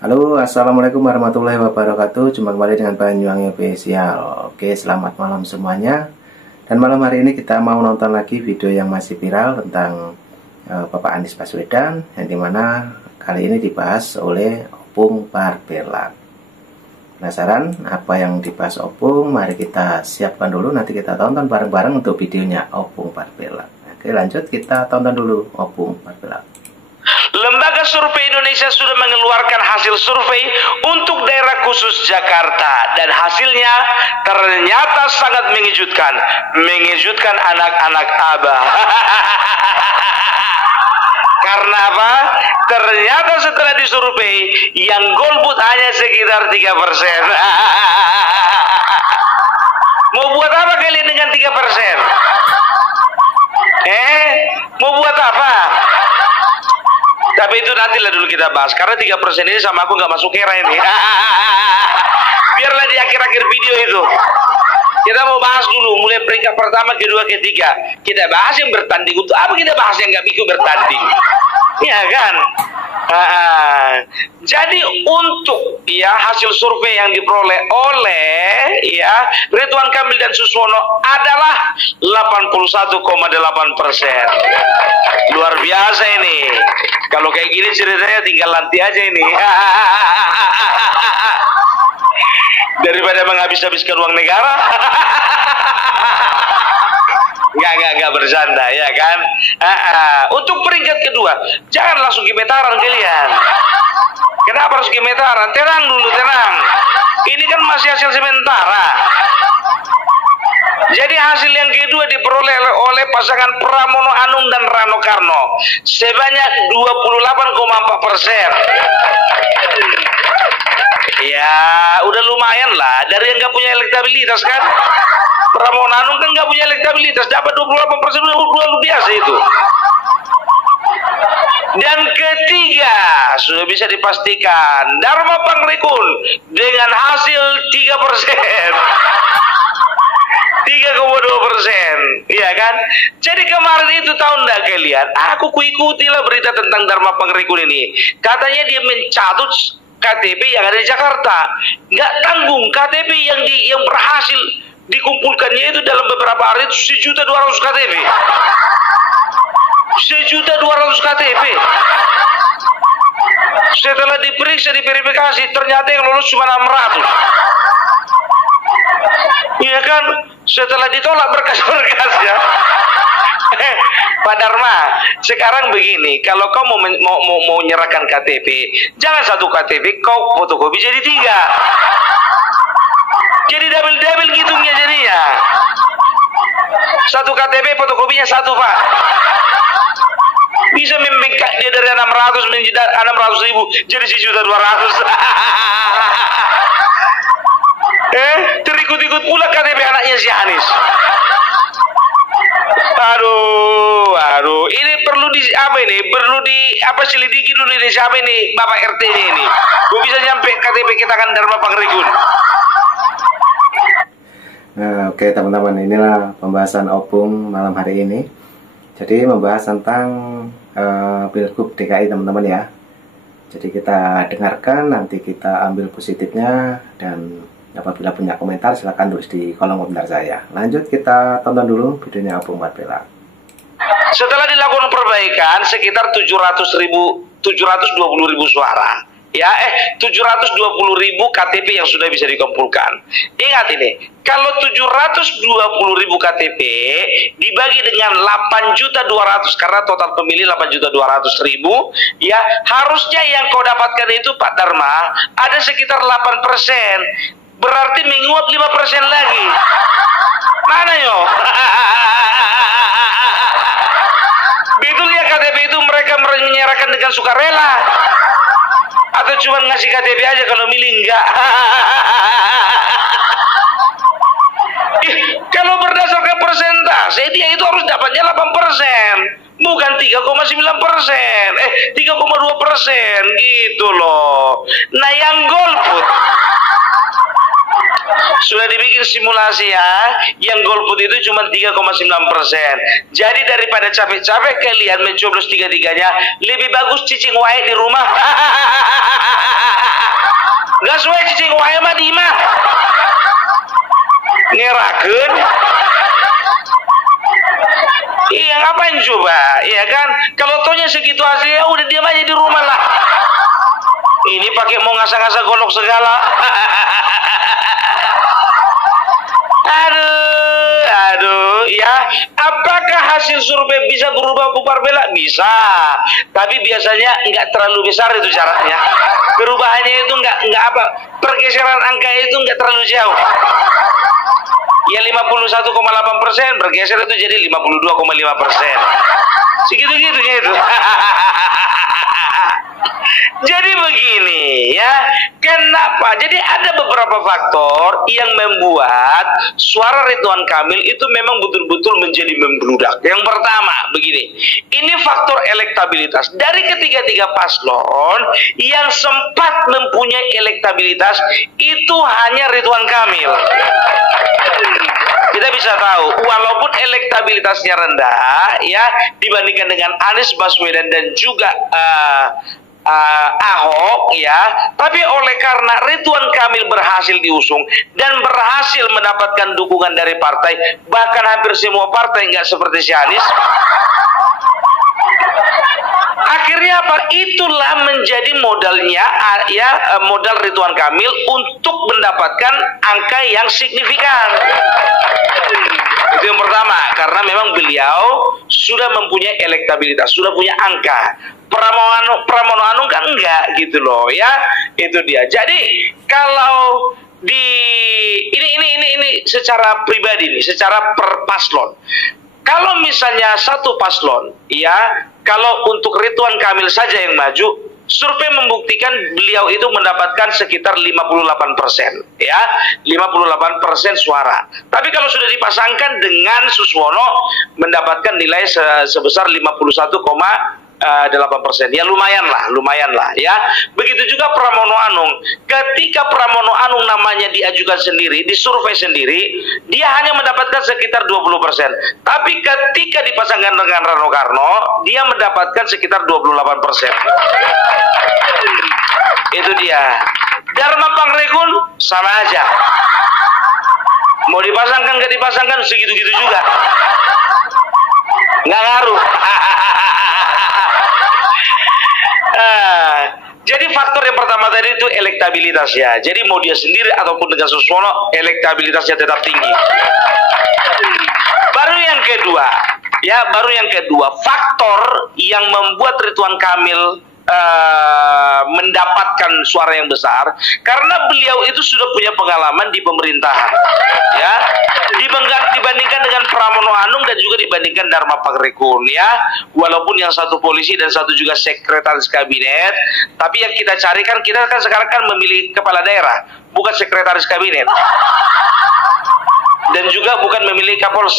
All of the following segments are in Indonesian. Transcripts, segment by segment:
Halo, assalamualaikum warahmatullahi wabarakatuh. Jumpa kembali dengan Banyuwangi Official. Oke, selamat malam semuanya. Dan malam hari ini kita mau nonton lagi video yang masih viral tentang Bapak Anies Baswedan, yang dimana kali ini dibahas oleh Opung Barbelak. Penasaran apa yang dibahas Opung? Mari kita siapkan dulu, nanti kita tonton bareng-bareng untuk videonya Opung Barbelak. Oke, lanjut kita tonton dulu Opung Barbelak. Lembaga Survei Indonesia sudah mengeluarkan hasil survei untuk daerah khusus Jakarta, dan hasilnya ternyata sangat mengejutkan anak-anak Abah. Karena apa? Ternyata setelah disurvei, yang golput hanya sekitar 3%. Mau buat apa kalian dengan 3%? Mau buat apa? Tapi itu nantilah dulu kita bahas, karena 3% ini sama aku nggak masuk era ini. Biarlah di akhir-akhir video itu. Kita mau bahas dulu, mulai peringkat pertama, kedua, ketiga. Kita bahas yang bertanding. Untuk apa kita bahas yang nggak ikut bertanding? Ya kan? Jadi untuk hasil survei yang diperoleh oleh Ridwan Kamil dan Suswono adalah 81,8%. Luar biasa ini. Kalau kayak gini ceritanya tinggal nanti aja ini. Daripada menghabis-habiskan uang negara. Nggak bercanda, ya kan? Untuk peringkat kedua, jangan langsung gemetaran kalian. Kenapa harus gemetaran? Tenang dulu, tenang. Ini kan masih hasil sementara. Jadi hasil yang kedua diperoleh oleh pasangan Pramono Anung dan Rano Karno sebanyak 28,4%. Ya, udah lumayan lah dari yang nggak punya elektabilitas kan. Pramono Anung kan nggak punya elektabilitas, dapat 28%, luar biasa itu. Dan ketiga, sudah bisa dipastikan Dharma Pangrekun dengan hasil 3%. 3,2%, iya kan? Jadi kemarin itu tahu enggak kalian? Aku ikuti-ikuti berita tentang Dharma Pangrekun ini. Katanya dia mencatut KTP yang ada di Jakarta. Nggak tanggung KTP yang berhasil dikumpulkannya itu dalam beberapa hari itu 1.200.000 KTP. 1.200.000 KTP. Setelah diperiksa, diverifikasi, ternyata yang lolos cuma 600. Iya kan? Setelah ditolak berkas-berkasnya. Pak Dharma, sekarang begini, kalau kau mau menyerahkan KTP, jangan satu KTP kau fotokopi jadi 3. Jadi double ngitungnya jadinya. Satu KTP fotokopinya 1, Pak. Bisa membengkak dia dari 600 menjadi 600.000 jadi 1.200.000. Terikut-ikut pula KTP anaknya si Anies. Aduh, ini perlu selidiki dulu ini, siapa ini Bapak RT ini. Gue bisa nyampe KTP kita kan Dharma Pangrekun. Nah, oke teman-teman, inilah pembahasan Opung malam hari ini. Jadi membahas tentang Pilgub DKI teman-teman ya. Jadi kita dengarkan, nanti kita ambil positifnya, dan apabila punya komentar silahkan tulis di kolom komentar saya. Lanjut kita tonton dulu videonya Opung Barbelak. Setelah dilakukan perbaikan sekitar 720.000 suara. 720.000 KTP yang sudah bisa dikumpulkan. Ingat ini, kalau 720.000 KTP dibagi dengan 8.200.000, karena total pemilih 8.200.000, harusnya yang kau dapatkan itu Pak Dharma ada sekitar 8%. Berarti menguap 5% lagi. Mana yo? Betul ya, KTP itu mereka menyerahkan dengan sukarela? Atau cuma ngasih KTP aja kalau milih enggak? Kalau berdasarkan persentase, dia itu harus dapatnya 8%, bukan 3,9%, 3,2% gitu loh. Nah, yang golput sudah dibikin simulasi ya, yang golput itu cuma 3,9%. Jadi daripada capek-capek kalian mencoblos tiga-tiganya, lebih bagus cicing wae di rumah. Gak sesuai cicing wae mah di mah. Ngerakeun. Iya, ngapain coba? Iya kan? Kalau tonya segitu hasilnya udah diam aja di rumah lah. Ini pakai mau ngasah-ngasah golok segala. Aduh, ya. Apakah hasil survei bisa berubah bubar bela? Bisa. Tapi biasanya nggak terlalu besar itu caranya. Perubahannya itu nggak apa. Pergeseran angka itu nggak terlalu jauh. Ya 51,8% bergeser itu jadi 52,5%. Segitu-gitunya itu. Jadi begini ya, kenapa? Jadi ada beberapa faktor yang membuat suara Ridwan Kamil itu memang betul-betul menjadi membludak. Yang pertama begini, ini faktor elektabilitas. Dari ketiga-tiga paslon yang sempat mempunyai elektabilitas itu hanya Ridwan Kamil. Kita bisa tahu, walaupun elektabilitasnya rendah ya dibandingkan dengan Anies Baswedan dan juga Ahok ya, tapi oleh karena Ridwan Kamil berhasil diusung dan berhasil mendapatkan dukungan dari partai, bahkan hampir semua partai, nggak seperti si Anies. Akhirnya apa? Itulah menjadi modalnya ya, modal Ridwan Kamil untuk mendapatkan angka yang signifikan. Itu yang pertama, karena memang beliau sudah mempunyai elektabilitas, sudah punya angka. Pramono Anung kan enggak gitu loh ya. Itu dia. Jadi kalau di ini secara pribadi nih, secara per paslon. Kalau misalnya satu paslon ya, kalau untuk Ridwan Kamil saja yang maju, survei membuktikan beliau itu mendapatkan sekitar 58% ya, 58% suara. Tapi kalau sudah dipasangkan dengan Suswono mendapatkan nilai sebesar 51,8%. Ya lumayan lah ya. Begitu juga Pramono Anung. Ketika Pramono Anung namanya diajukan sendiri, disurvei sendiri, dia hanya mendapatkan sekitar 20%. Tapi ketika dipasangkan dengan Rano Karno, dia mendapatkan sekitar 28%. Itu dia. Dharma Pangrekun sama aja. Mau dipasangkan nggak dipasangkan segitu-gitu juga. Nggak ngaruh. Jadi faktor yang pertama tadi itu elektabilitas ya. Jadi mau dia sendiri ataupun dengan Suswono, elektabilitasnya tetap tinggi. Baru yang kedua, faktor yang membuat Ridwan Kamil mendapatkan suara yang besar karena beliau itu sudah punya pengalaman di pemerintahan ya, dibandingkan dengan Pramono Anung dan juga dibandingkan Dharma Pangrekun ya, walaupun yang satu polisi dan satu juga sekretaris kabinet, tapi yang kita cari kan, kita kan sekarang kan memilih kepala daerah, bukan sekretaris kabinet, dan juga bukan memilih kapolres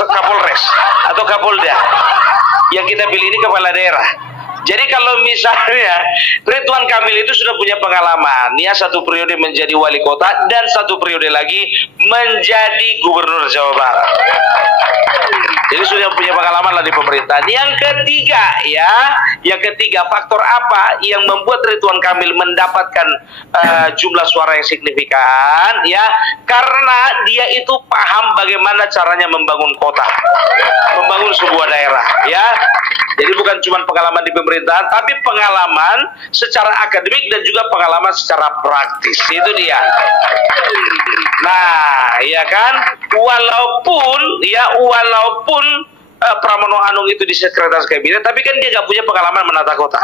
atau kapolda. Yang kita pilih ini kepala daerah. Jadi kalau misalnya Ridwan Kamil itu sudah punya pengalaman ya, satu periode menjadi wali kota dan satu periode lagi menjadi gubernur Jawa Barat. Jadi sudah punya pengalaman lah di pemerintahan. Yang ketiga faktor apa yang membuat Ridwan Kamil mendapatkan jumlah suara yang signifikan ya, karena dia itu paham bagaimana caranya membangun kota, membangun sebuah daerah ya. Jadi bukan cuma pengalaman di pemerintahan, tapi pengalaman secara akademik dan juga pengalaman secara praktis. Itu dia. Nah, ya kan, walaupun Pramono Anung itu di sekretaris kabinet, tapi kan dia nggak punya pengalaman menata kota.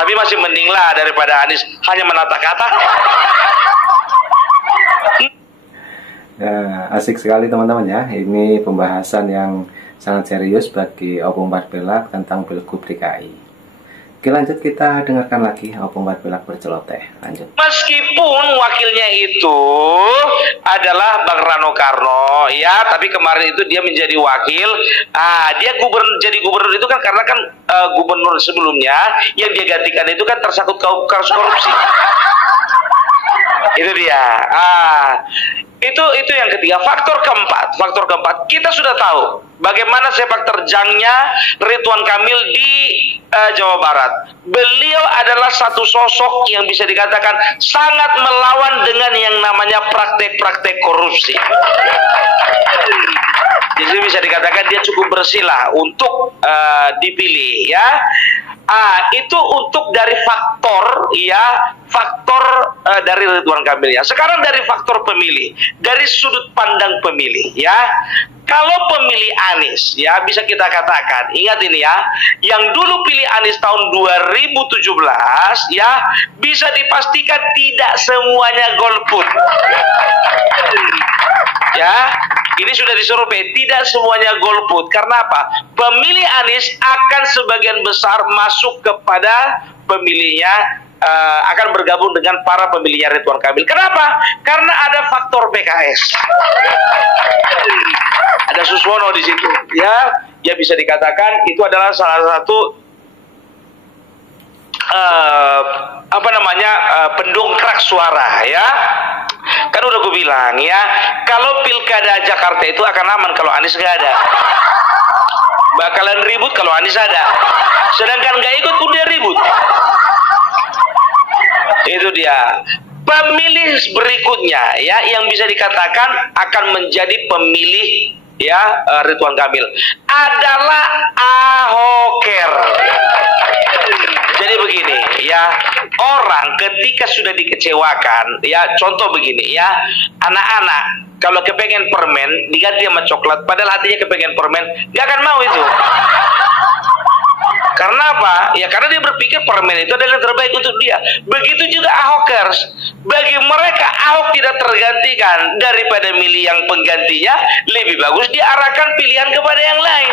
Tapi masih mending lah daripada Anies hanya menata kata. Nah, asik sekali teman-teman ya. Ini pembahasan yang sangat serius bagi Opung Parbelak tentang Pilgub DKI. Oke, lanjut kita dengarkan lagi Opung Parbelak berceloteh. Lanjut. Meskipun wakilnya itu adalah Bang Rano Karno ya, tapi kemarin itu dia menjadi wakil. Dia jadi gubernur itu kan karena kan gubernur sebelumnya yang dia gantikan itu kan tersangkut kasus korupsi. Itu dia. Itu yang ketiga. Faktor keempat, kita sudah tahu bagaimana sepak terjangnya Ridwan Kamil di Jawa Barat. Beliau adalah satu sosok yang bisa dikatakan sangat melawan dengan yang namanya praktek-praktek korupsi. Jadi bisa dikatakan dia cukup bersih lah untuk dipilih, ya. Itu untuk dari faktor, ya, faktor dari Ridwan Kamil, ya. Sekarang dari faktor pemilih, dari sudut pandang pemilih, ya. Kalau pemilih Anies, ya, bisa kita katakan, ingat ini ya, yang dulu pilih Anies tahun 2017, ya, bisa dipastikan tidak semuanya golput. Ya, ini sudah disurvei, tidak semuanya golput. Karena apa? Pemilih Anies akan sebagian besar masuk kepada pemilihnya, akan bergabung dengan para pemilihnya Ridwan Kamil. Kenapa? Karena ada faktor PKS. Ada Suswono di situ, ya. Ya bisa dikatakan itu adalah salah satu pendongkrak suara, ya. Kan udah gue bilang, ya, kalau pilkada Jakarta itu akan aman kalau Anies nggak ada. Bakalan ribut kalau Anies ada. Sedangkan nggak ikut pun dia ribut. Itu dia. Pemilih berikutnya, ya, yang bisa dikatakan akan menjadi pemilih, ya, Ridwan Kamil adalah Ahoker. Jadi begini, ya, orang ketika sudah dikecewakan, ya, contoh begini, ya, anak-anak kalau kepengen permen diganti sama coklat, padahal hatinya kepengen permen, nggak akan mau itu. Karena apa? Ya karena dia berpikir permen itu adalah yang terbaik untuk dia. Begitu juga Ahokers. Bagi mereka Ahok tidak tergantikan, daripada milih yang penggantinya, lebih bagus diarahkan pilihan kepada yang lain.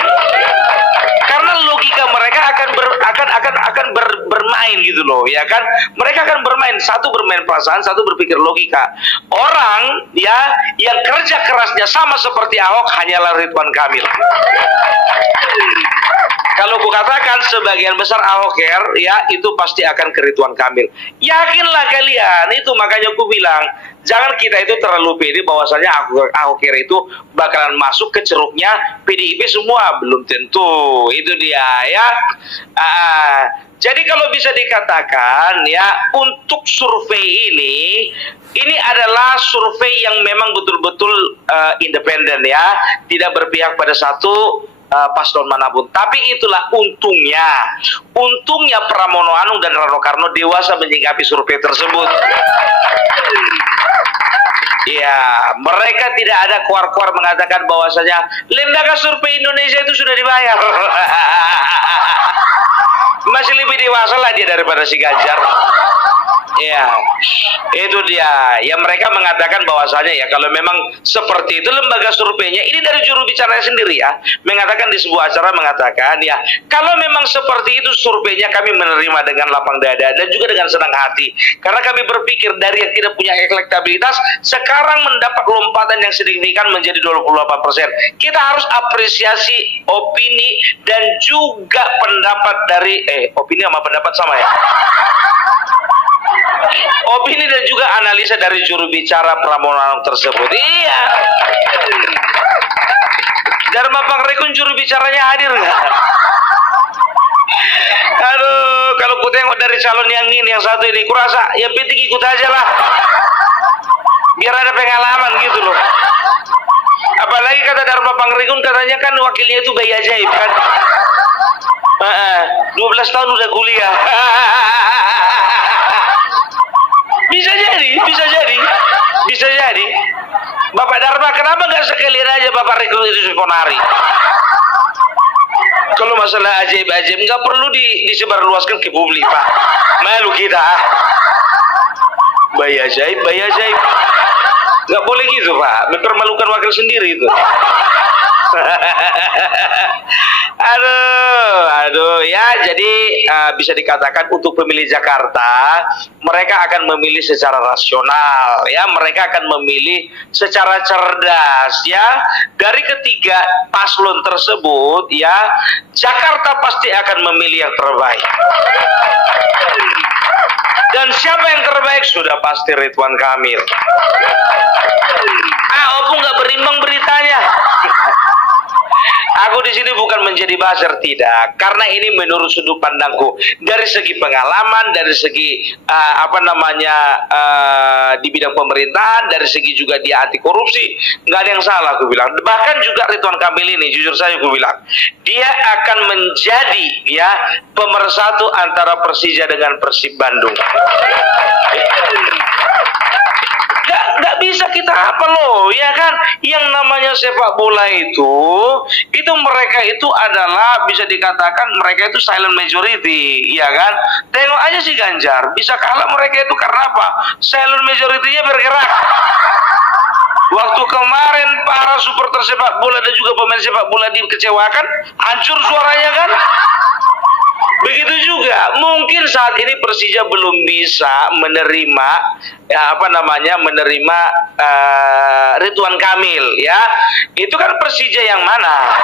Karena logika mereka akan bermain gitu loh, ya kan? Mereka akan bermain, satu bermain perasaan, satu berpikir logika. Orang, ya, yang kerja kerasnya sama seperti Ahok hanyalah Ridwan Kamil. Kalau ku katakan sebagian besar Ahoker, ya, itu pasti akan ke Ridwan Kamil. Yakinlah kalian, itu makanya ku bilang, jangan kita itu terlalu pede bahwasanya Ahoker itu bakalan masuk ke ceruknya PDIP semua, belum tentu. Itu dia, ya. Jadi kalau bisa dikatakan, ya, untuk survei ini adalah survei yang memang betul-betul independen, ya, tidak berpihak pada satu paslon manapun. Tapi itulah untungnya Pramono Anung dan Rano Karno dewasa menyikapi survei tersebut. Ya, mereka tidak ada keluar-keluar mengatakan bahwasanya lembaga survei Indonesia itu sudah dibayar. Masih lebih dewasa lah dia daripada si Ganjar. Ya, itu dia. Ya, mereka mengatakan bahwasanya, ya, kalau memang seperti itu lembaga surveinya, ini dari juru bicaranya sendiri, ya, mengatakan di sebuah acara, mengatakan, ya, kalau memang seperti itu surveinya kami menerima dengan lapang dada dan juga dengan senang hati. Karena kami berpikir dari yang tidak punya elektabilitas sekarang mendapat lompatan yang signifikan menjadi 28%. Kita harus apresiasi opini dan juga pendapat dari opini sama pendapat sama, ya. Opini dan juga analisa dari juru bicara Pramono Anung tersebut. Iya. Dharma Pangrekun juru bicaranya hadir nggak? Aduh, kalau ku tengok dari calon yang ini, yang satu ini, kurasa ya P3 ikut aja lah. Biar ada pengalaman gitu loh. Apalagi kata Dharma Pangrekun, katanya kan wakilnya itu bayi ajaib kan. 12 tahun udah kuliah. Bisa jadi. Bapak Dharma, kenapa nggak sekalian aja Bapak rekrut itu Ponari? Kalau masalah ajaib-ajaib nggak perlu disebarluaskan ke publik, Pak. Malu kita. Bayi ajaib. Nggak boleh gitu, Pak. Mempermalukan wakil sendiri itu. Aduh, ya, jadi bisa dikatakan untuk pemilih Jakarta, mereka akan memilih secara rasional, ya, mereka akan memilih secara cerdas, ya. Dari ketiga paslon tersebut, ya, Jakarta pasti akan memilih yang terbaik. Dan siapa yang terbaik? Sudah pasti Ridwan Kamil. pun nggak berimbang beritanya. Aku di sini bukan menjadi buzzer, tidak, karena ini menurut sudut pandangku dari segi pengalaman, dari segi di bidang pemerintahan, dari segi juga dia anti korupsi, nggak ada yang salah aku bilang. Bahkan juga Ridwan Kamil ini, jujur saja aku bilang, dia akan menjadi ya pemersatu antara Persija dengan Persib Bandung. Nggak bisa kita apa loh, ya kan? Yang namanya sepak bola itu mereka itu adalah bisa dikatakan mereka itu silent majority, ya kan? Tengok aja si Ganjar, bisa kalah mereka itu karena apa? Silent majority-nya bergerak. Waktu kemarin para supporter sepak bola dan juga pemain sepak bola dikecewakan, hancur suaranya kan? Begitu juga mungkin saat ini Persija belum bisa menerima Ridwan Kamil, ya. Itu kan Persija yang mana?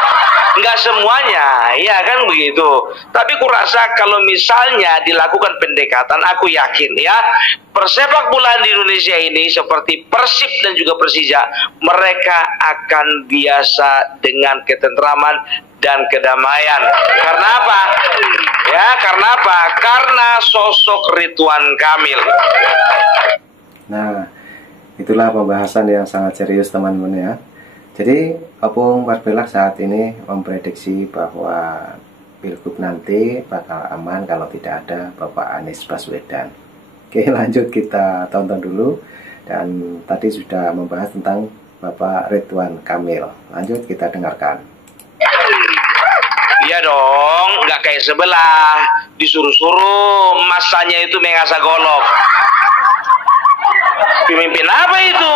Nggak semuanya, ya kan begitu. Tapi kurasa kalau misalnya dilakukan pendekatan, aku yakin ya persepak bolaan di Indonesia ini seperti Persib dan juga Persija, mereka akan biasa dengan ketentraman dan kedamaian. Karena apa? Ya, karena apa? Karena sosok Ridwan Kamil. Nah, itulah pembahasan yang sangat serius teman-teman ya. Jadi Opung Marbella saat ini memprediksi bahwa Pilgub nanti bakal aman kalau tidak ada Bapak Anies Baswedan. Oke, lanjut kita tonton dulu. Dan tadi sudah membahas tentang Bapak Ridwan Kamil. Lanjut kita dengarkan. Iya dong, nggak kayak sebelah disuruh-suruh masanya itu mengasah golok. Pemimpin apa itu?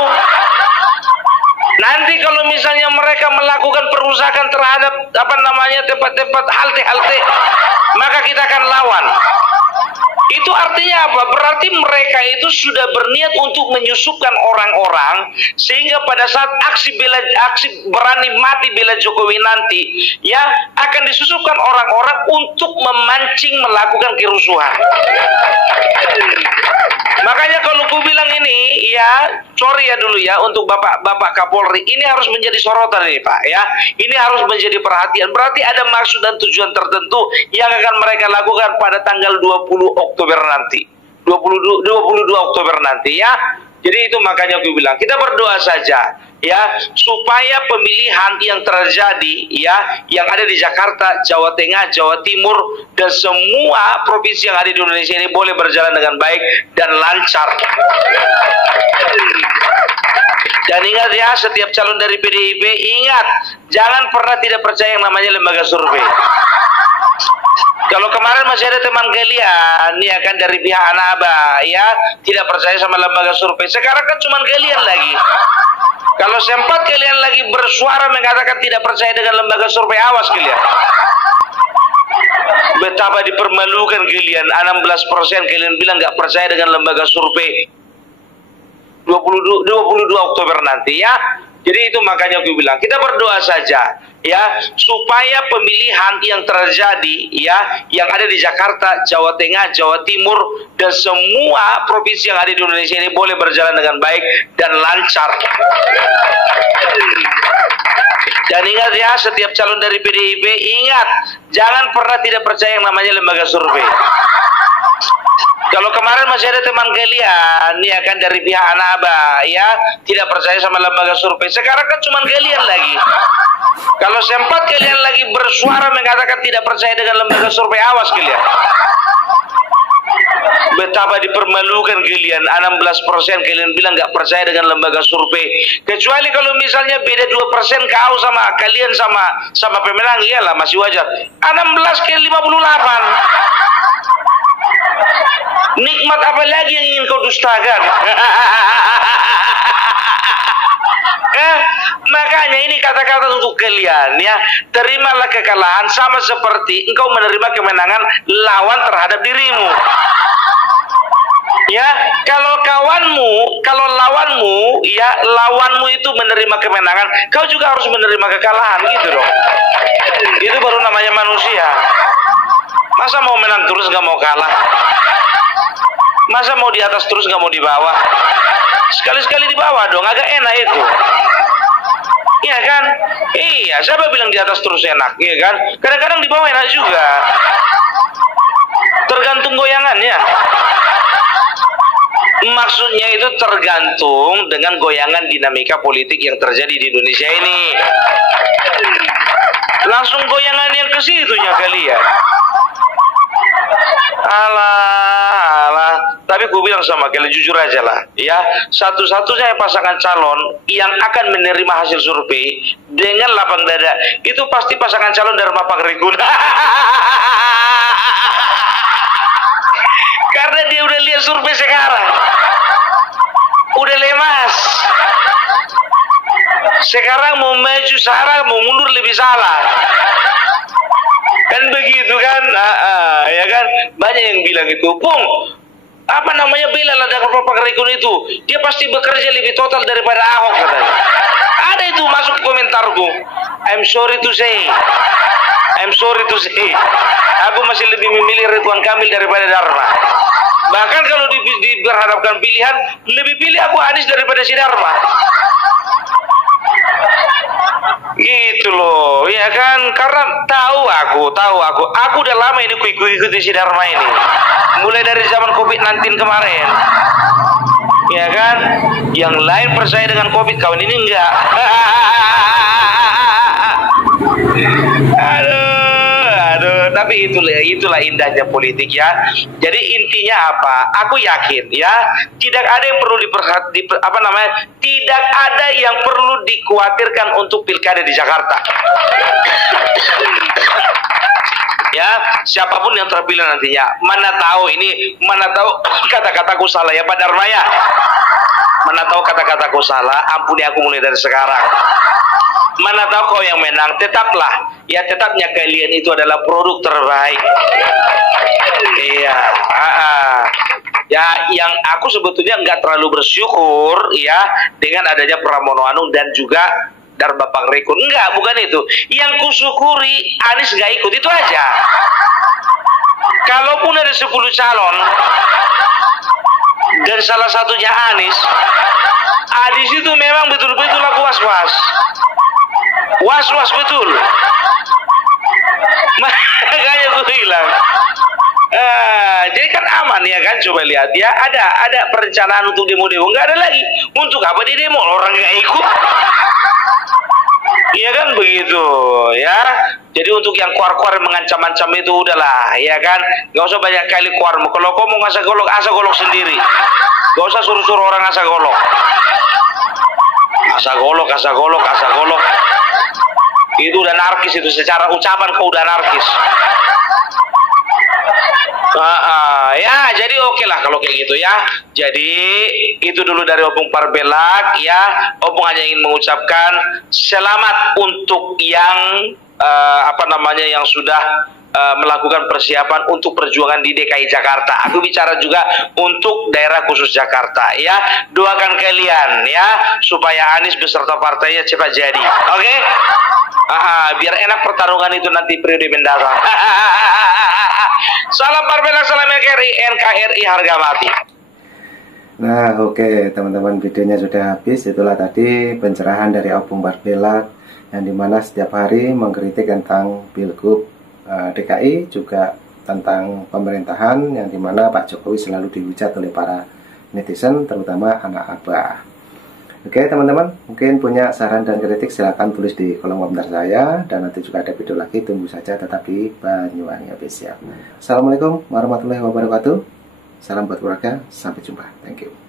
Nanti kalau misalnya mereka melakukan perusakan terhadap tempat-tempat halte-halte, maka kita akan lawan. Itu artinya apa? Berarti mereka itu sudah berniat untuk menyusupkan orang-orang sehingga pada saat aksi berani mati bela Jokowi nanti, ya akan disusupkan orang-orang untuk memancing melakukan kerusuhan. Makanya kalau ku bilang ini, ya sorry ya dulu ya untuk Bapak Kapolri, ini harus menjadi sorotan ini Pak ya. Ini harus menjadi perhatian. Berarti ada maksud dan tujuan tertentu yang akan mereka lakukan pada tanggal 20 Oktober nanti. 22 Oktober nanti ya. Jadi itu makanya aku bilang kita berdoa saja ya supaya pemilihan yang terjadi ya yang ada di Jakarta, Jawa Tengah, Jawa Timur dan semua provinsi yang ada di Indonesia ini boleh berjalan dengan baik dan lancar. Dan ingat ya, setiap calon dari PDIP ingat jangan pernah tidak percaya yang namanya lembaga survei. Kalau kemarin masih ada teman kalian, ya kan dari pihak Anak Abah, ya tidak percaya sama lembaga survei. Sekarang kan cuma kalian lagi. Kalau sempat kalian lagi bersuara mengatakan tidak percaya dengan lembaga survei, awas kalian. Betapa dipermalukan kalian. 16% kalian bilang nggak percaya dengan lembaga survei. 22 Oktober nanti ya. Jadi itu makanya aku bilang kita berdoa saja ya supaya pemilihan yang terjadi ya yang ada di Jakarta, Jawa Tengah, Jawa Timur dan semua provinsi yang ada di Indonesia ini boleh berjalan dengan baik dan lancar. Dan ingat ya, setiap calon dari PDIP ingat jangan pernah tidak percaya yang namanya lembaga survei. Kalau kemarin masih ada teman kalian, ya kan dari pihak Anak Abah, ya tidak percaya sama lembaga survei. Sekarang kan cuma kalian lagi. Kalau sempat kalian lagi bersuara mengatakan tidak percaya dengan lembaga survei, awas kalian. Betapa dipermalukan kalian. 16% kalian bilang nggak percaya dengan lembaga survei. Kecuali kalau misalnya beda 2% kau sama kalian sama pemenang, iyalah masih wajar. 16 ke 58. Nikmat apa lagi yang ingin kau dustakan? Makanya ini kata-kata untuk kalian ya. Terimalah kekalahan sama seperti engkau menerima kemenangan lawan terhadap dirimu. Ya, kalau lawanmu itu menerima kemenangan, kau juga harus menerima kekalahan gitu dong. Itu baru namanya manusia. Masa mau menang terus nggak mau kalah? Masa mau di atas terus nggak mau di bawah? Sekali-sekali di bawah dong, agak enak itu. Iya kan? Iya, siapa bilang di atas terus enak, iya kan? Kadang-kadang di bawah enak juga. Tergantung goyangannya. Maksudnya itu tergantung dengan goyangan dinamika politik yang terjadi di Indonesia ini. Langsung goyangan yang ke situnya kalian. Alah. Tapi gue bilang sama kalian jujur aja lah, ya. Satu-satunya pasangan calon yang akan menerima hasil survei dengan lapang dada itu pasti pasangan calon Dharma Pangaribuan. Karena dia udah lihat survei sekarang, udah lemas. Sekarang mau maju salah, mau mundur lebih salah. Kan begitu kan? Ya kan? Banyak yang bilang itu, Pung, apa namanya, bela lah Dharma Pangaribuan itu. Dia pasti bekerja lebih total daripada Ahok katanya. Ada itu masuk komentarku. I'm sorry to say. Aku masih lebih memilih Ridwan Kamil daripada Dharma. Bahkan kalau diberhadapkan pilihan, lebih pilih aku Anies daripada si Dharma. Gitu loh, ya kan? Karena tahu aku udah lama ini ikuti si Dharma ini. Mulai dari zaman COVID-19 kemarin. Ya kan? Yang lain percaya dengan COVID, kawan ini enggak. Aduh, tapi itulah indahnya politik ya. Jadi intinya apa? Aku yakin ya, tidak ada yang perlu tidak ada yang perlu dikhawatirkan untuk pilkada di Jakarta. Ya, siapapun yang terpilih nantinya, mana tahu kata-kataku salah ya Pak Dharma ya. Mana tahu kata-kataku salah, ampuni aku mulai dari sekarang. Mana tahu kau yang menang, tetaplah tetapnya kalian itu adalah produk terbaik. Iya, ya, yang aku sebetulnya nggak terlalu bersyukur ya dengan adanya Pramono Anung dan juga Dharma Pangaribuan. Enggak, bukan itu. Yang kusyukuri Anies nggak ikut, itu aja. Kalaupun ada 10 calon dan salah satunya Anies itu memang betul-betul aku was-was betul. Makanya gue bilang, jadi kan aman ya kan. Coba lihat ya, ada perencanaan untuk demo, nggak ada lagi. Untuk apa di demo, orang nggak ikut. Iya kan begitu ya. Jadi untuk yang kuar-kuar mengancam-ancam itu udahlah ya kan, nggak usah banyak kali kuar. Kalau kau mau asa golok sendiri, nggak usah suruh-suruh orang asa golok. Itu udah narkis, itu secara ucapan kau udah narkis. Ya, jadi oke lah kalau kayak gitu ya. Jadi itu dulu dari Opung Parbelak ya. Opung hanya ingin mengucapkan selamat untuk yang yang sudah melakukan persiapan untuk perjuangan di DKI Jakarta. Aku bicara juga untuk daerah khusus Jakarta ya. Doakan kalian ya supaya Anies beserta partainya cepat jadi. Oke? Biar enak pertarungan itu nanti periode mendatang. Salam Parbelak, salam NKRI, NKRI harga mati. Nah, oke teman-teman, videonya sudah habis. Itulah tadi pencerahan dari Opung Parbelak yang dimana setiap hari mengkritik tentang Pilgub DKI, juga tentang pemerintahan yang dimana Pak Jokowi selalu dihujat oleh para netizen, terutama anak abah. Oke teman-teman, mungkin punya saran dan kritik silahkan tulis di kolom komentar saya. Dan nanti juga ada video lagi, tunggu saja tetap di Banyuwangi Official. Assalamualaikum warahmatullahi wabarakatuh. Salam buat keluarga, sampai jumpa. Thank you.